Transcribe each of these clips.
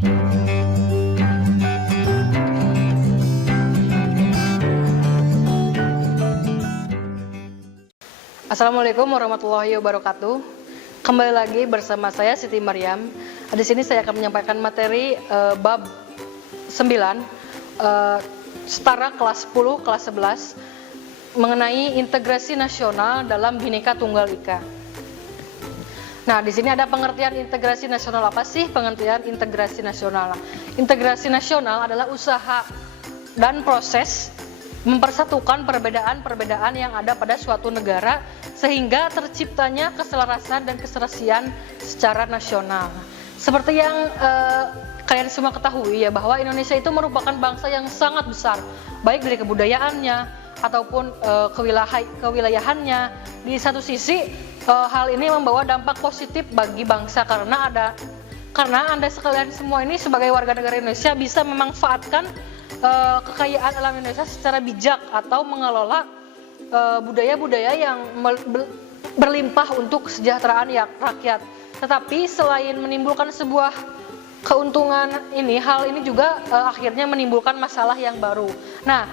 Assalamualaikum warahmatullahi wabarakatuh. Kembali lagi bersama saya Siti Maryam. Di sini saya akan menyampaikan materi bab 9 setara kelas 10 kelas 11 mengenai integrasi nasional dalam Bhinneka Tunggal Ika. Nah, di sini ada pengertian integrasi nasional. Apa sih pengertian integrasi nasional? Integrasi nasional adalah usaha dan proses mempersatukan perbedaan-perbedaan yang ada pada suatu negara sehingga terciptanya keselarasan dan keserasian secara nasional. Seperti yang kalian semua ketahui ya, bahwa Indonesia itu merupakan bangsa yang sangat besar, baik dari kebudayaannya ataupun kewilayahannya. Di satu sisi hal ini membawa dampak positif bagi bangsa karena Anda sekalian semua ini sebagai warga negara Indonesia bisa memanfaatkan kekayaan alam Indonesia secara bijak atau mengelola budaya-budaya yang berlimpah untuk kesejahteraan rakyat. Tetapi selain menimbulkan sebuah keuntungan ini, hal ini juga akhirnya menimbulkan masalah yang baru. Nah,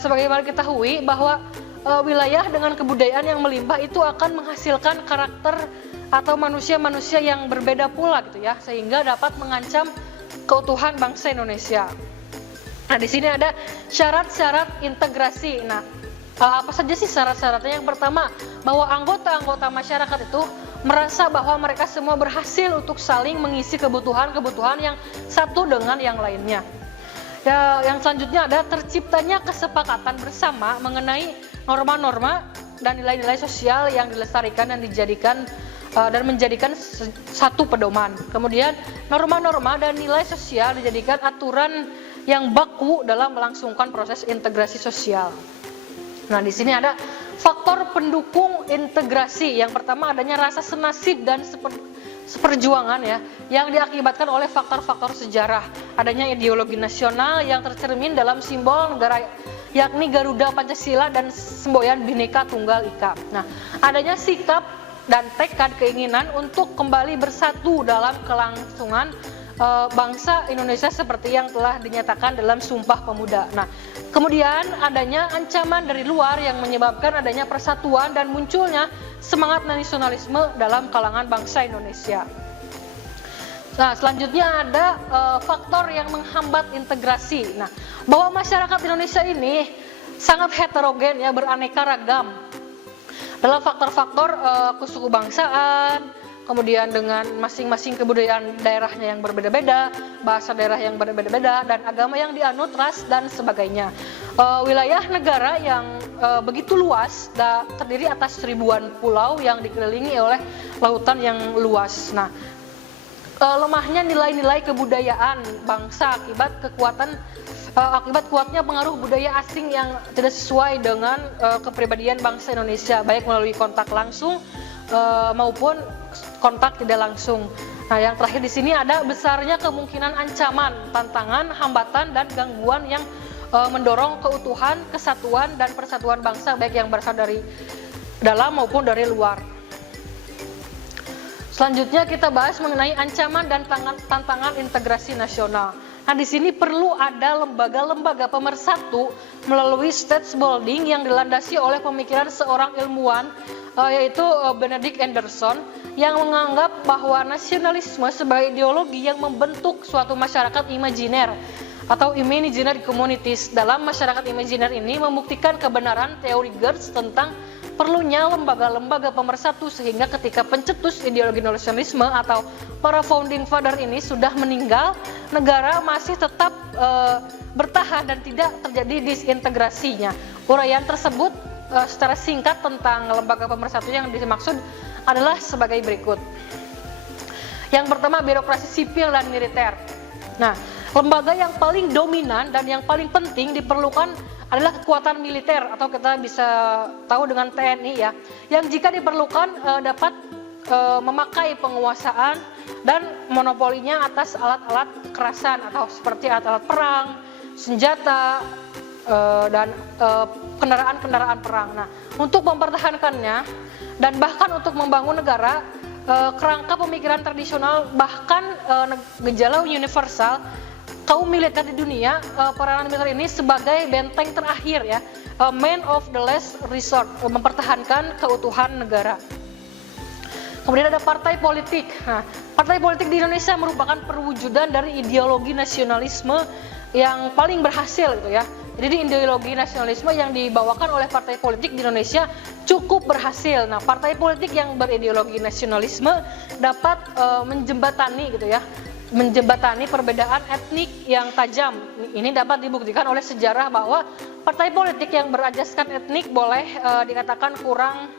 sebagaimana kita ketahui bahwa wilayah dengan kebudayaan yang melimpah itu akan menghasilkan karakter atau manusia-manusia yang berbeda pula gitu ya, sehingga dapat mengancam keutuhan bangsa Indonesia. Nah, di sini ada syarat-syarat integrasi. Nah, apa saja sih syarat-syaratnya? Yang pertama, bahwa anggota-anggota masyarakat itu merasa bahwa mereka semua berhasil untuk saling mengisi kebutuhan-kebutuhan yang satu dengan yang lainnya. Ya, yang selanjutnya ada terciptanya kesepakatan bersama mengenai norma-norma dan nilai-nilai sosial yang dilestarikan dan menjadikan satu pedoman. Kemudian norma-norma dan nilai sosial dijadikan aturan yang baku dalam melangsungkan proses integrasi sosial. Nah, di sini ada faktor pendukung integrasi. Yang pertama, adanya rasa senasib dan seperjuangan ya, yang diakibatkan oleh faktor-faktor sejarah. Adanya ideologi nasional yang tercermin dalam simbol negara, yakni Garuda Pancasila dan semboyan Bhinneka Tunggal Ika. Nah, adanya sikap dan tekad keinginan untuk kembali bersatu dalam kelangsungan bangsa Indonesia seperti yang telah dinyatakan dalam Sumpah Pemuda. Nah, kemudian adanya ancaman dari luar yang menyebabkan adanya persatuan dan munculnya semangat nasionalisme dalam kalangan bangsa Indonesia. Nah, selanjutnya ada faktor yang menghambat integrasi. Nah, bahwa masyarakat Indonesia ini sangat heterogen ya, beraneka ragam dalam faktor-faktor kesuku bangsaan, kemudian dengan masing-masing kebudayaan daerahnya yang berbeda-beda, bahasa daerah yang berbeda-beda, dan agama yang dianut, ras, dan sebagainya. Wilayah negara yang begitu luas, terdiri atas ribuan pulau yang dikelilingi oleh lautan yang luas. Nah, lemahnya nilai-nilai kebudayaan bangsa akibat kuatnya pengaruh budaya asing yang tidak sesuai dengan kepribadian bangsa Indonesia, baik melalui kontak langsung maupun kontak tidak langsung. Nah, yang terakhir di sini ada besarnya kemungkinan ancaman, tantangan, hambatan, dan gangguan yang mendorong keutuhan, kesatuan, dan persatuan bangsa, baik yang berasal dari dalam maupun dari luar. Selanjutnya kita bahas mengenai ancaman dan tantangan integrasi nasional. Nah, di sini perlu ada lembaga-lembaga pemersatu melalui stakeholding yang dilandasi oleh pemikiran seorang ilmuwan, yaitu Benedict Anderson, yang menganggap bahwa nasionalisme sebagai ideologi yang membentuk suatu masyarakat imajiner atau imaginary communities. Dalam masyarakat imajiner ini membuktikan kebenaran teori Geertz tentang perlunya lembaga-lembaga pemersatu, sehingga ketika pencetus ideologi nasionalisme atau para founding father ini sudah meninggal, negara masih tetap bertahan dan tidak terjadi disintegrasinya. Uraian tersebut secara singkat tentang lembaga pemersatu yang dimaksud adalah sebagai berikut. Yang pertama, birokrasi sipil dan militer. Nah, lembaga yang paling dominan dan yang paling penting diperlukan adalah kekuatan militer, atau kita bisa tahu dengan TNI ya, yang jika diperlukan dapat memakai penguasaan dan monopolinya atas alat-alat kekerasan atau seperti alat-alat perang, senjata, dan kendaraan-kendaraan perang. Nah, untuk mempertahankannya dan bahkan untuk membangun negara, kerangka pemikiran tradisional, bahkan gejala universal kaum militer di dunia. Peranan militer ini sebagai benteng terakhir ya, man of the last resort, mempertahankan keutuhan negara. Kemudian ada partai politik. Nah, partai politik di Indonesia merupakan perwujudan dari ideologi nasionalisme yang paling berhasil gitu ya. Jadi ideologi nasionalisme yang dibawakan oleh partai politik di Indonesia cukup berhasil. Nah, partai politik yang berideologi nasionalisme dapat menjembatani gitu ya, menjembatani perbedaan etnik yang tajam. Ini dapat dibuktikan oleh sejarah bahwa partai politik yang berajaskan etnik boleh dikatakan kurang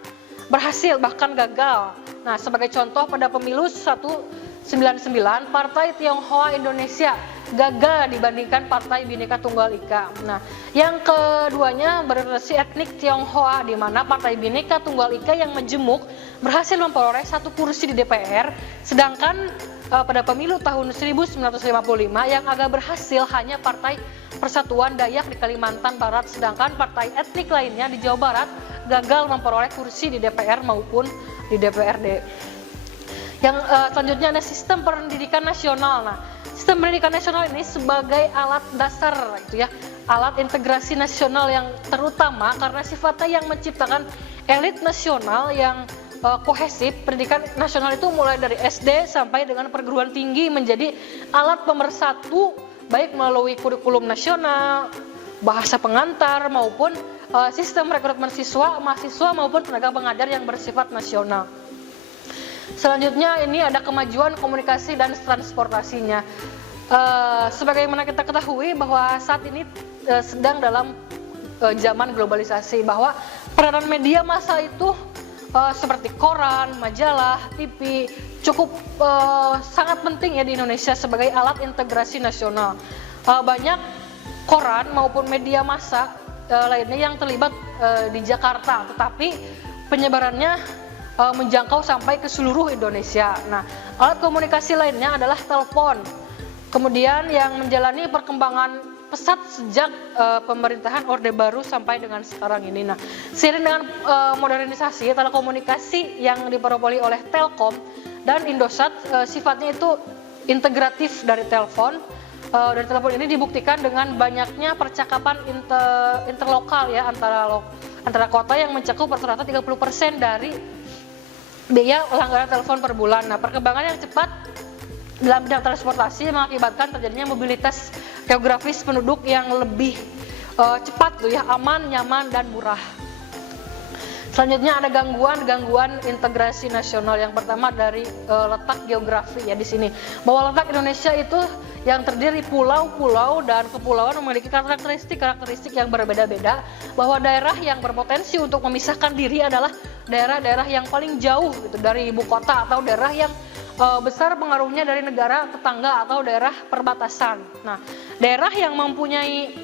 berhasil, bahkan gagal. Nah, sebagai contoh pada pemilu 199, Partai Tionghoa Indonesia gagal dibandingkan Partai Bhinneka Tunggal Ika. Nah, yang keduanya berorientasi etnik Tionghoa, di mana Partai Bhinneka Tunggal Ika yang majemuk berhasil memperoleh 1 kursi di DPR, sedangkan pada pemilu tahun 1955 yang agak berhasil hanya Partai Persatuan Dayak di Kalimantan Barat, sedangkan partai etnik lainnya di Jawa Barat gagal memperoleh kursi di DPR maupun di DPRD. Yang selanjutnya ada sistem pendidikan nasional. Nah, sistem pendidikan nasional ini sebagai alat dasar gitu ya, alat integrasi nasional yang terutama karena sifatnya yang menciptakan elit nasional yang kohesif. Pendidikan nasional itu mulai dari SD sampai dengan perguruan tinggi menjadi alat pemersatu baik melalui kurikulum nasional, bahasa pengantar maupun sistem rekrutmen siswa, mahasiswa maupun tenaga pengajar yang bersifat nasional. Selanjutnya ini ada kemajuan komunikasi dan transportasinya. Sebagaimana kita ketahui bahwa saat ini sedang dalam zaman globalisasi, bahwa peranan media massa itu seperti koran, majalah, TV cukup sangat penting ya di Indonesia sebagai alat integrasi nasional. Banyak koran maupun media massa lainnya yang terlibat di Jakarta, tetapi penyebarannya menjangkau sampai ke seluruh Indonesia. Nah, alat komunikasi lainnya adalah telepon. Kemudian yang menjalani perkembangan pesat sejak pemerintahan Orde Baru sampai dengan sekarang ini. Nah, seiring dengan modernisasi telekomunikasi yang dimonopoli oleh Telkom dan Indosat, sifatnya itu integratif dari telepon. Dari telepon ini dibuktikan dengan banyaknya percakapan interlokal ya, antara kota yang mencakup rata-rata 30% dari biaya langganan telepon per bulan. Nah, perkembangan yang cepat dalam bidang transportasi mengakibatkan terjadinya mobilitas geografis penduduk yang lebih cepat tuh ya, aman, nyaman dan murah. Selanjutnya ada gangguan integrasi nasional. Yang pertama dari letak geografi ya di sini. Bahwa letak Indonesia itu yang terdiri pulau-pulau dan kepulauan memiliki karakteristik yang berbeda-beda, bahwa daerah yang berpotensi untuk memisahkan diri adalah daerah-daerah yang paling jauh gitu dari ibu kota, atau daerah yang besar pengaruhnya dari negara tetangga atau daerah perbatasan. Nah, daerah yang mempunyai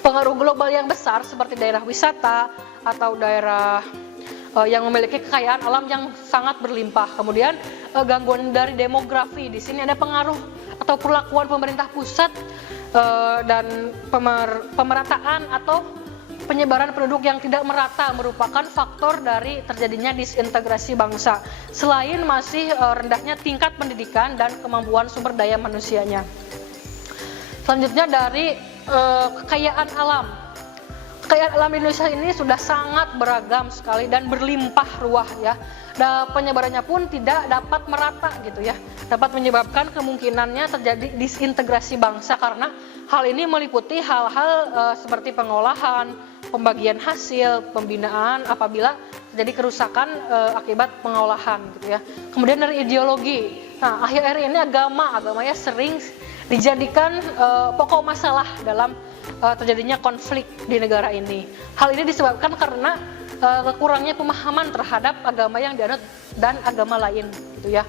pengaruh global yang besar seperti daerah wisata atau daerah yang memiliki kekayaan alam yang sangat berlimpah. Kemudian gangguan dari demografi, di sini ada pengaruh atau perlakuan pemerintah pusat dan pemerataan atau penyebaran penduduk yang tidak merata merupakan faktor dari terjadinya disintegrasi bangsa, selain masih rendahnya tingkat pendidikan dan kemampuan sumber daya manusianya. Selanjutnya dari kekayaan alam. Kekayaan alam Indonesia ini sudah sangat beragam sekali dan berlimpah ruah ya. Dan penyebarannya pun tidak dapat merata gitu ya. Dapat menyebabkan kemungkinannya terjadi disintegrasi bangsa, karena hal ini meliputi hal-hal seperti pengolahan, pembagian hasil, pembinaan apabila terjadi kerusakan akibat pengolahan gitu ya. Kemudian dari ideologi. Nah, akhir-akhir ini agamanya sering dijadikan pokok masalah dalam terjadinya konflik di negara ini. Hal ini disebabkan karena kurangnya pemahaman terhadap agama yang dianut dan agama lain gitu ya.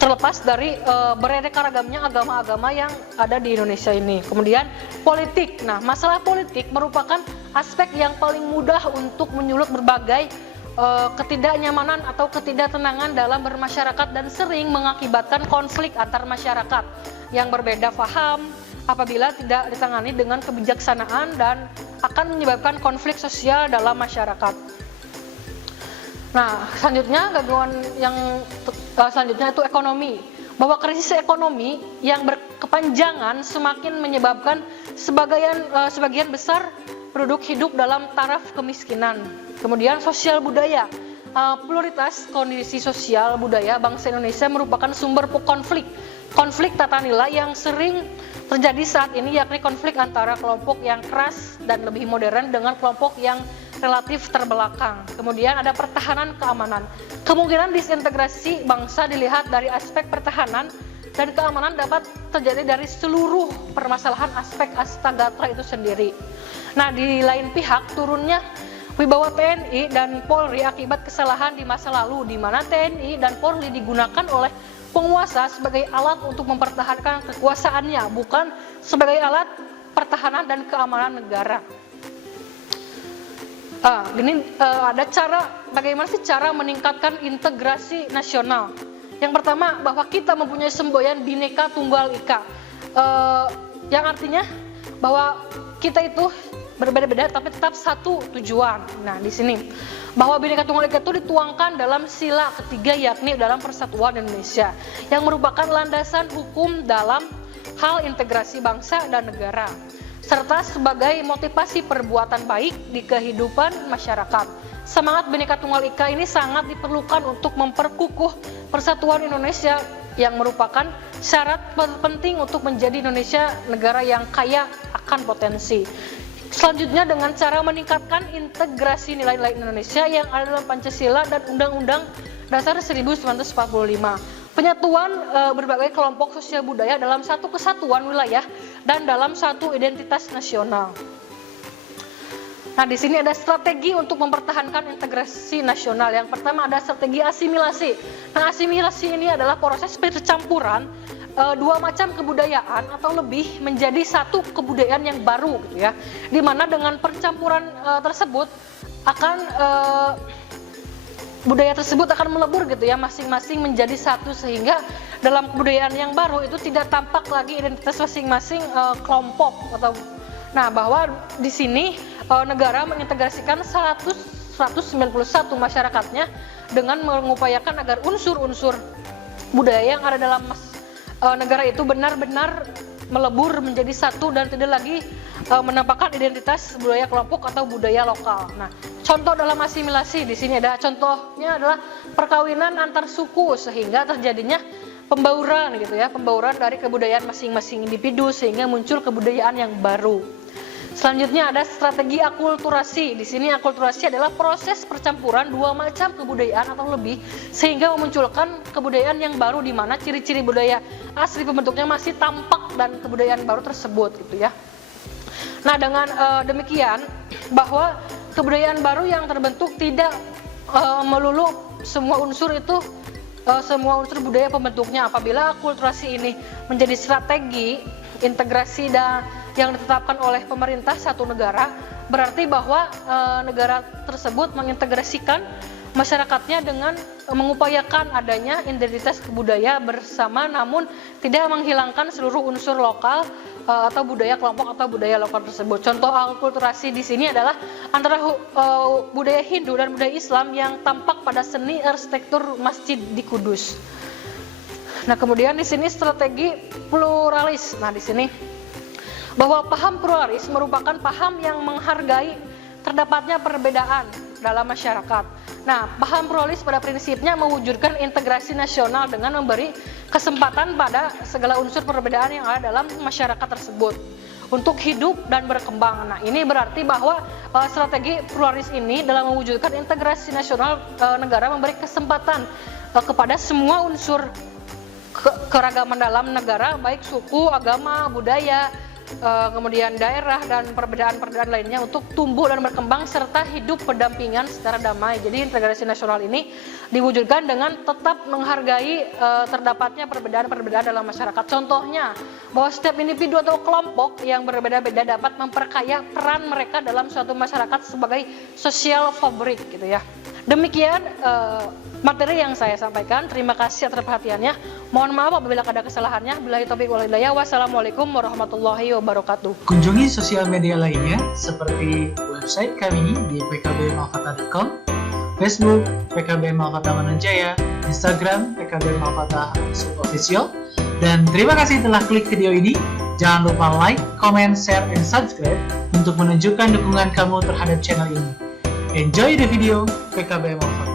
Terlepas dari beraneka ragamnya agama-agama yang ada di Indonesia ini. Kemudian politik. Nah, masalah politik merupakan aspek yang paling mudah untuk menyulut berbagai ketidaknyamanan atau ketidaktenangan dalam bermasyarakat dan sering mengakibatkan konflik antar masyarakat yang berbeda paham apabila tidak ditangani dengan kebijaksanaan dan akan menyebabkan konflik sosial dalam masyarakat. Nah, selanjutnya gangguan yang selanjutnya itu ekonomi. Bahwa krisis ekonomi yang berkepanjangan semakin menyebabkan sebagian besar penduduk hidup dalam taraf kemiskinan. Kemudian sosial budaya. Pluralitas kondisi sosial budaya bangsa Indonesia merupakan sumber konflik tata nilai yang sering terjadi saat ini, yakni konflik antara kelompok yang keras dan lebih modern dengan kelompok yang relatif terbelakang. Kemudian ada pertahanan keamanan. Kemungkinan disintegrasi bangsa dilihat dari aspek pertahanan dan keamanan dapat terjadi dari seluruh permasalahan aspek Astagatra itu sendiri. Nah, di lain pihak turunnya wibawa TNI dan Polri akibat kesalahan di masa lalu, di mana TNI dan Polri digunakan oleh penguasa sebagai alat untuk mempertahankan kekuasaannya, bukan sebagai alat pertahanan dan keamanan negara. Ada bagaimana sih cara meningkatkan integrasi nasional. Yang pertama, bahwa kita mempunyai semboyan Bhinneka Tunggal Ika, yang artinya bahwa kita itu berbeda-beda tapi tetap satu tujuan. Nah, di sini bahwa Bhinneka Tunggal Ika itu dituangkan dalam sila ketiga, yakni dalam Persatuan Indonesia, yang merupakan landasan hukum dalam hal integrasi bangsa dan negara, serta sebagai motivasi perbuatan baik di kehidupan masyarakat. Semangat Bhinneka Tunggal Ika ini sangat diperlukan untuk memperkukuh persatuan Indonesia yang merupakan syarat penting untuk menjadi Indonesia negara yang kaya akan potensi. Selanjutnya dengan cara meningkatkan integrasi nilai-nilai Indonesia yang ada dalam Pancasila dan Undang-Undang Dasar 1945. Penyatuan berbagai kelompok sosial budaya dalam satu kesatuan wilayah dan dalam satu identitas nasional. Nah, di sini ada strategi untuk mempertahankan integrasi nasional. Yang pertama ada strategi asimilasi. Nah, asimilasi ini adalah proses percampuran dua macam kebudayaan atau lebih menjadi satu kebudayaan yang baru, gitu ya. Dimana dengan percampuran tersebut akan budaya tersebut akan melebur, gitu ya, masing-masing menjadi satu, sehingga dalam kebudayaan yang baru itu tidak tampak lagi identitas masing-masing kelompok atau. Nah, bahwa di sini negara mengintegrasikan 191 masyarakatnya dengan mengupayakan agar unsur-unsur budaya yang ada dalam negara itu benar-benar melebur menjadi satu dan tidak lagi menampakkan identitas budaya kelompok atau budaya lokal. Nah, contoh dalam asimilasi di sini ada contohnya adalah perkawinan antar suku sehingga terjadinya pembauran, gitu ya, pembauran dari kebudayaan masing-masing individu sehingga muncul kebudayaan yang baru. Selanjutnya ada strategi akulturasi. Di sini akulturasi adalah proses percampuran dua macam kebudayaan atau lebih sehingga memunculkan kebudayaan yang baru di mana ciri-ciri budaya asli pembentuknya masih tampak dan kebudayaan baru tersebut, gitu ya. Nah, dengan demikian bahwa kebudayaan baru yang terbentuk tidak melulu semua unsur budaya pembentuknya. Apabila akulturasi ini menjadi strategi integrasi dan yang ditetapkan oleh pemerintah satu negara, berarti bahwa negara tersebut mengintegrasikan masyarakatnya dengan mengupayakan adanya identitas budaya bersama, namun tidak menghilangkan seluruh unsur lokal atau budaya kelompok atau budaya lokal tersebut. Contoh akulturasi di sini adalah antara budaya Hindu dan budaya Islam yang tampak pada seni arsitektur masjid di Kudus. Nah, kemudian di sini strategi pluralis. Nah, di sini bahwa paham pluralis merupakan paham yang menghargai terdapatnya perbedaan dalam masyarakat. Nah, paham pluralis pada prinsipnya mewujudkan integrasi nasional dengan memberi kesempatan pada segala unsur perbedaan yang ada dalam masyarakat tersebut untuk hidup dan berkembang. Nah, ini berarti bahwa strategi pluralis ini dalam mewujudkan integrasi nasional negara memberi kesempatan kepada semua unsur keragaman dalam negara, baik suku, agama, budaya, kemudian daerah dan perbedaan-perbedaan lainnya untuk tumbuh dan berkembang serta hidup berdampingan secara damai. Jadi integrasi nasional ini diwujudkan dengan tetap menghargai terdapatnya perbedaan-perbedaan dalam masyarakat. Contohnya bahwa setiap individu atau kelompok yang berbeda-beda dapat memperkaya peran mereka dalam suatu masyarakat sebagai social fabric, gitu ya. Demikian materi yang saya sampaikan. Terima kasih atas perhatiannya. Mohon maaf apabila ada kesalahannya. Billahi taufiq wal hidayah. Wassalamualaikum warahmatullahi wabarakatuh. Kunjungi sosial media lainnya seperti website kami di pkbmalkata.com, Facebook PKBM Al-Fatah Manojaya, Instagram PKBM Al-Fatah Official. Dan terima kasih telah klik video ini. Jangan lupa like, comment, share, and subscribe untuk menunjukkan dukungan kamu terhadap channel ini. Enjoy the video PKBM Al-Fatah.